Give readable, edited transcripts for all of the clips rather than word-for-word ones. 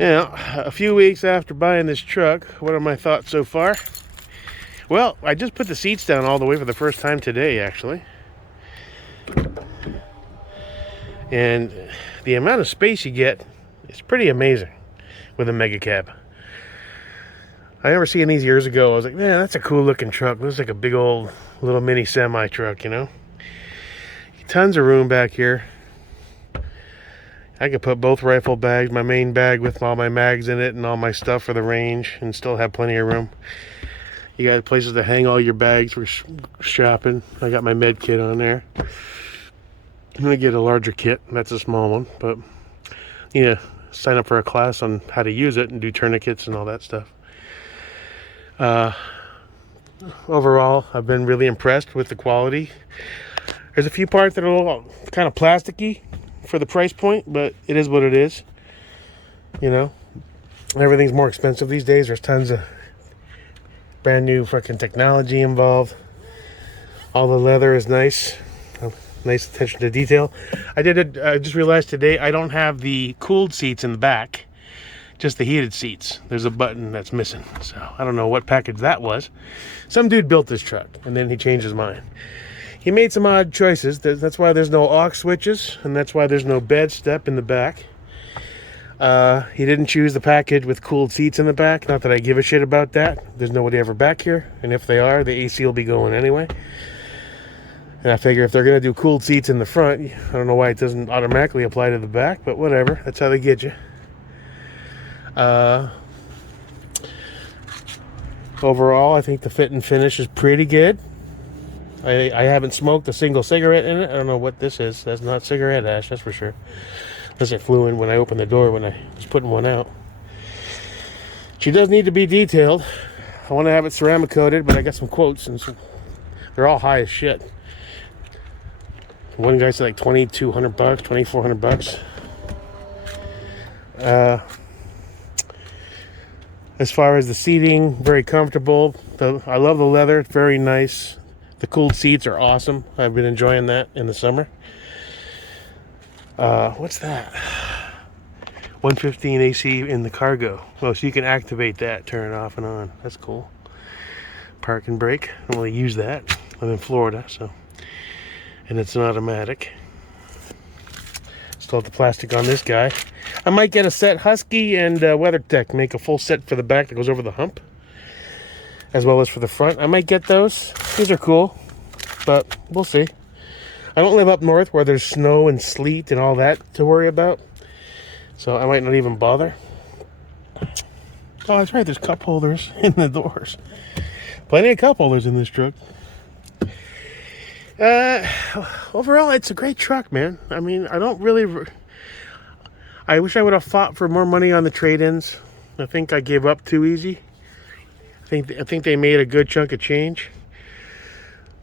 Now, a few weeks after buying this truck, what are my thoughts so far? Well, I just put the seats down all the way for the first time today, actually. And the amount of space you get is pretty amazing with a mega cab. I remember seeing these years ago. I was like, man, that's a cool looking truck. It looks like a big old little mini semi truck, you know? Tons of room back here. I could put both rifle bags, my main bag with all my mags in it and all my stuff for the range, and still have plenty of room. You got places to hang all your bags for shopping. I got my med kit on there. I'm going to get a larger kit. That's a small one, but sign up for a class on how to use it and do tourniquets and all that stuff. Overall, I've been really impressed with the quality. There's a few parts that are a little kind of plasticky for the price point, but it is what it is. You know, everything's more expensive these days. There's tons of brand new fucking technology involved. All the leather is nice. Nice attention to detail. I just realized today I don't have the cooled seats in the back, just the heated seats. There's a button that's missing, so I don't know what package that was. Some dude built this truck and then he changed his mind. He made some odd choices. That's why there's no aux switches, and that's why there's no bed step in the back. He didn't choose the package with cooled seats in the back. Not that I give a shit about that. There's nobody ever back here, and if they are, the AC will be going anyway. And I figure if they're going to do cooled seats in the front, I don't know why it doesn't automatically apply to the back, but whatever. That's how they get you. Overall, I think the fit and finish is pretty good. I haven't smoked a single cigarette in it. I don't know what this is. That's not cigarette ash, that's for sure. Unless it flew in when I opened the door when I was putting one out. She does need to be detailed. I want to have it ceramic coated, but I got some quotes, and they're all high as shit. One guy said like $2,200, $2,400. As far as the seating, very comfortable. I love the leather, it's very nice. The cooled seats are awesome. I've been enjoying that in the summer. What's that? 115 AC in the cargo. Oh, so you can activate that, turn it off and on. That's cool. Park and brake. I don't really use that. I'm in Florida, so. And it's an automatic. Still have the plastic on this guy. I might get a set Husky and WeatherTech. Make a full set for the back that goes over the hump, as well as for the front. I might get those. These are cool, but we'll see. I don't live up north where there's snow and sleet and all that to worry about, so I might not even bother. Oh, that's right, there's cup holders in the doors. Plenty of cup holders in this truck. Overall, it's a great truck, man. I mean, I wish I would have fought for more money on the trade-ins. I think I gave up too easy. I think they made a good chunk of change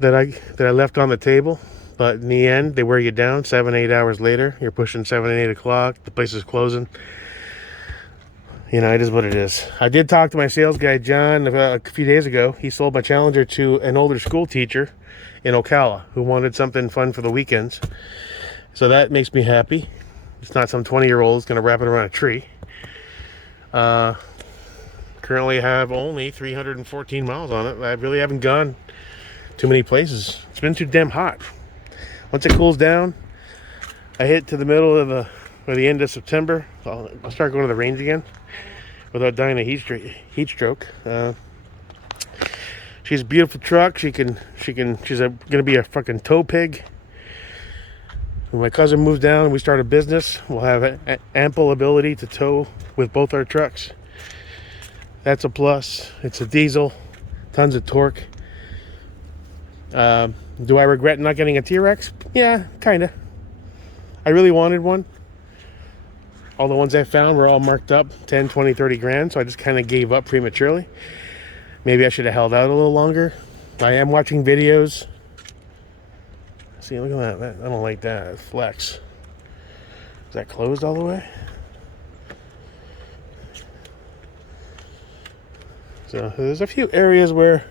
that I left on the table, but in the end they wear you down. 7-8 hours later, you're pushing 7 and 8 o'clock. The place is closing. You know, it is what it is. I did talk to my sales guy John a few days ago. He sold my Challenger to an older school teacher in Ocala who wanted something fun for the weekends. So that makes me happy. It's not some 20-year-old who's going to wrap it around a tree. Currently have only 314 miles on it. I really haven't gone too many places. It's been too damn hot. Once it cools down, I hit to the middle of the end of September. I'll start going to the range again without dying of heat stroke. She's a beautiful truck. She's gonna be a fucking tow pig. When my cousin moves down and we start a business, we'll have ample ability to tow with both our trucks. That's a plus. It's a diesel, tons of torque. Do I regret not getting a T-Rex? Yeah, kinda. I really wanted one. All the ones I found were all marked up 10, 20, 30 grand, so I just kind of gave up prematurely. Maybe I should have held out a little longer. I am watching videos. See, look at that. I don't like that. Flex. Is that closed all the way? So there's a few areas where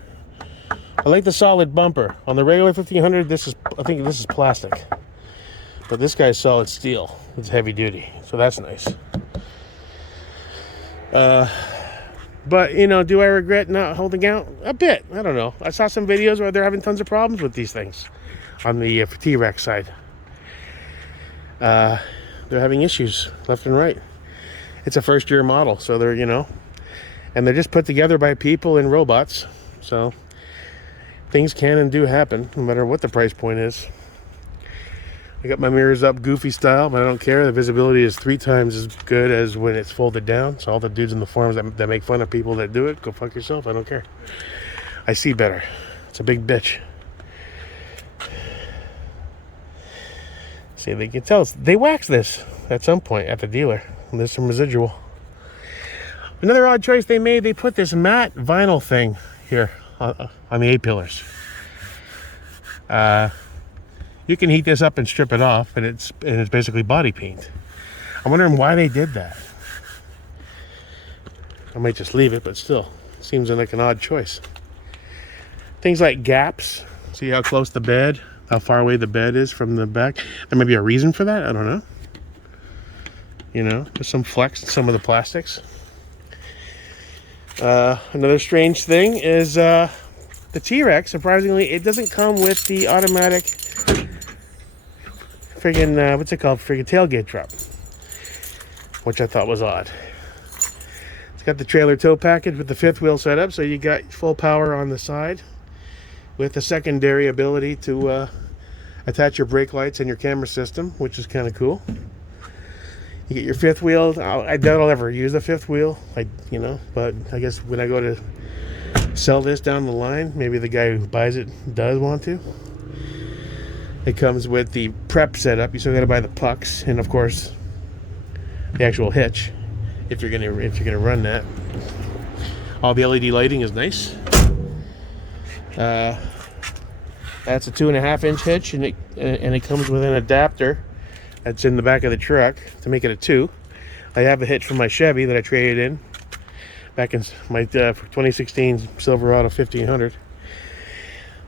I like the solid bumper. On the regular 1500, I think this is plastic. But this guy's solid steel. It's heavy duty, so that's nice. But, you know, do I regret not holding out? A bit. I don't know. I saw some videos where they're having tons of problems with these things on the T-Rex side. They're having issues left and right. It's a first-year model, so they're, you know, and they're just put together by people and robots. So things can and do happen, no matter what the price point is. I got my mirrors up goofy style, but I don't care. The visibility is 3 times as good as when it's folded down. So all the dudes in the forums that make fun of people that do it, go fuck yourself. I don't care. I see better. It's a big bitch. See, they can tell us. They wax this at some point at the dealer. There's some residual. Another odd choice they made, they put this matte vinyl thing here on the A-pillars. You can heat this up and strip it off, and it's basically body paint. I'm wondering why they did that. I might just leave it, but still, seems like an odd choice. Things like gaps. See how close the bed, how far away the bed is from the back. There may be a reason for that. I don't know. You know, there's some flex in some of the plastics. Another strange thing is the T-Rex. Surprisingly, it doesn't come with the automatic friggin' what's it called? Friggin' tailgate drop, which I thought was odd. It's got the trailer tow package with the 5th wheel setup, so you got full power on the side with the secondary ability to attach your brake lights and your camera system, which is kind of cool. You get your 5th wheel. I doubt I'll ever use the 5th wheel, you know, but I guess when I go to sell this down the line, maybe the guy who buys it does want to. It comes with the prep setup. You still got to buy the pucks, and of course, the actual hitch if you're gonna run that. All the LED lighting is nice. That's a 2.5-inch hitch, and it comes with an adapter that's in the back of the truck to make it a 2. I have a hitch from my Chevy that I traded in back in my 2016 Silverado 1500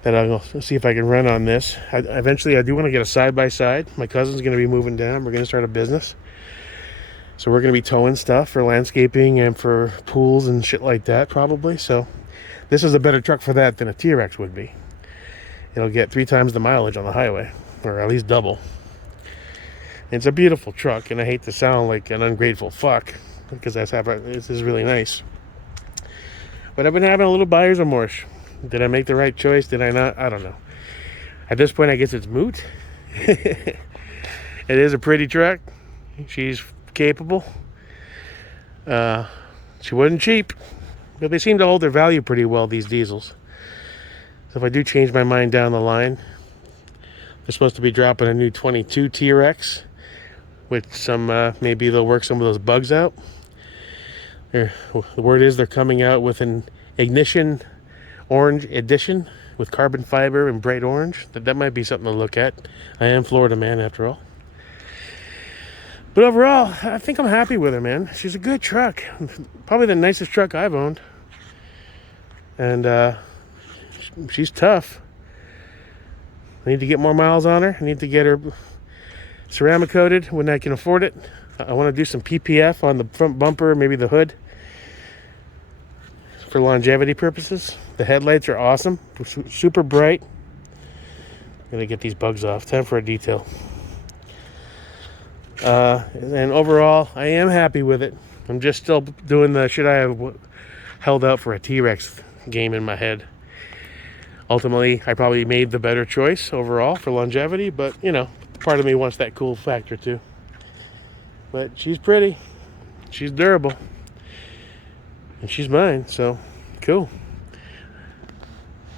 that I'll see if I can run on this. Eventually I do want to get a side-by-side. My cousin's going to be moving down. We're going to start a business. So we're going to be towing stuff for landscaping and for pools and shit like that probably. So this is a better truck for that than a T-Rex would be. It'll get 3 times the mileage on the highway, or at least double. It's a beautiful truck, and I hate to sound like an ungrateful fuck because this is really nice. But I've been having a little buyer's remorse. Did I make the right choice? Did I not? I don't know. At this point, I guess it's moot. It is a pretty truck. She's capable. She wasn't cheap, but they seem to hold their value pretty well, these diesels. So if I do change my mind down the line, they're supposed to be dropping a new 22 T-Rex with some, maybe they'll work some of those bugs out. The word is they're coming out with an ignition orange edition with carbon fiber and bright orange. That might be something to look at. I am Florida man after all. But overall, I think I'm happy with her, man. She's a good truck. Probably the nicest truck I've owned. And she's tough. I need to get more miles on her. I need to get her ceramic coated when I can afford it. I want to do some PPF on the front bumper, maybe the hood, for longevity purposes. The headlights are awesome, super bright. I'm gonna get these bugs off. Time for a detail. And overall, I am happy with it. I'm just still doing the should I have held out for a T-Rex game in my head. Ultimately, I probably made the better choice overall for longevity, but you know, part of me wants that cool factor too. But she's pretty, she's durable, and she's mine, so cool.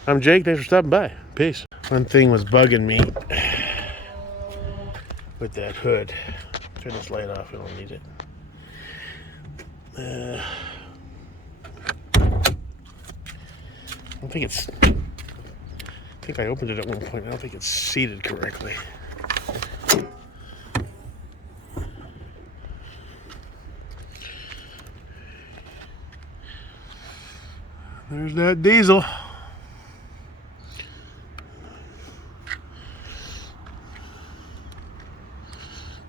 I'm Jake, thanks for stopping by. Peace. One thing was bugging me with that hood. Turn this light off, we don't need it. I think I opened it at one point. I don't think it's seated correctly. There's that diesel.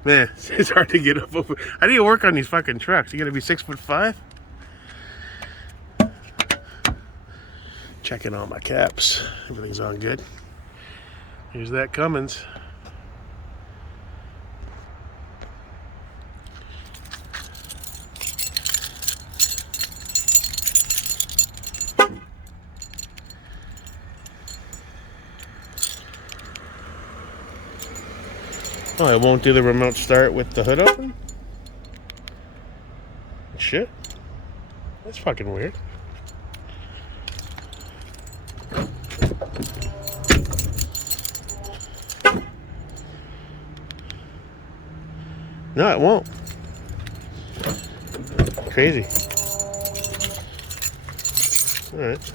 Man, it's hard to get up over. I need to work on these fucking trucks. You gotta be 6'5". Checking all my caps. Everything's on good. Here's that Cummins. Oh, it won't do the remote start with the hood open? Shit. That's fucking weird. No, it won't. Crazy. Alright.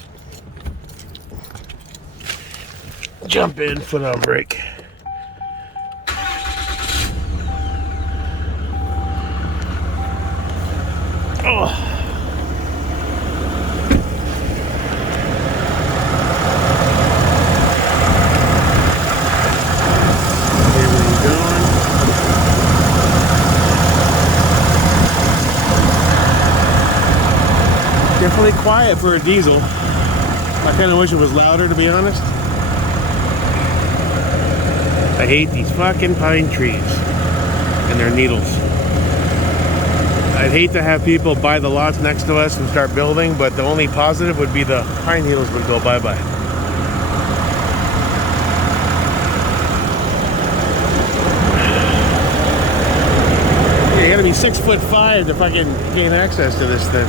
Jump in, foot on brake. Oh. Everything going. Definitely quiet for a diesel. I kind of wish it was louder, to be honest. I hate these fucking pine trees and their needles. I'd hate to have people buy the lots next to us and start building, but the only positive would be the pine needles would go bye-bye. Yeah, you gotta be 6'5" to fucking gain access to this thing.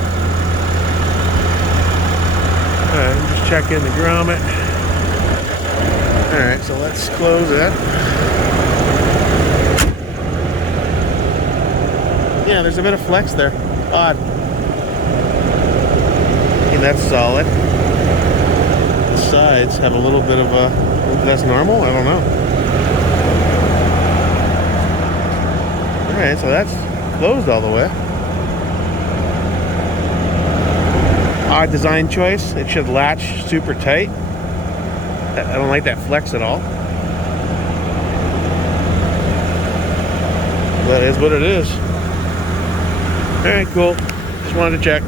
Alright, I'm just checking the grommet. Alright, so let's close that. Yeah, there's a bit of flex there. Odd. Okay, that's solid. The sides have a little bit of a... That's normal? I don't know. Alright, so that's closed all the way. Odd design choice. It should latch super tight. I don't like that flex at all. That is what it is. Alright, cool. Just wanted to check.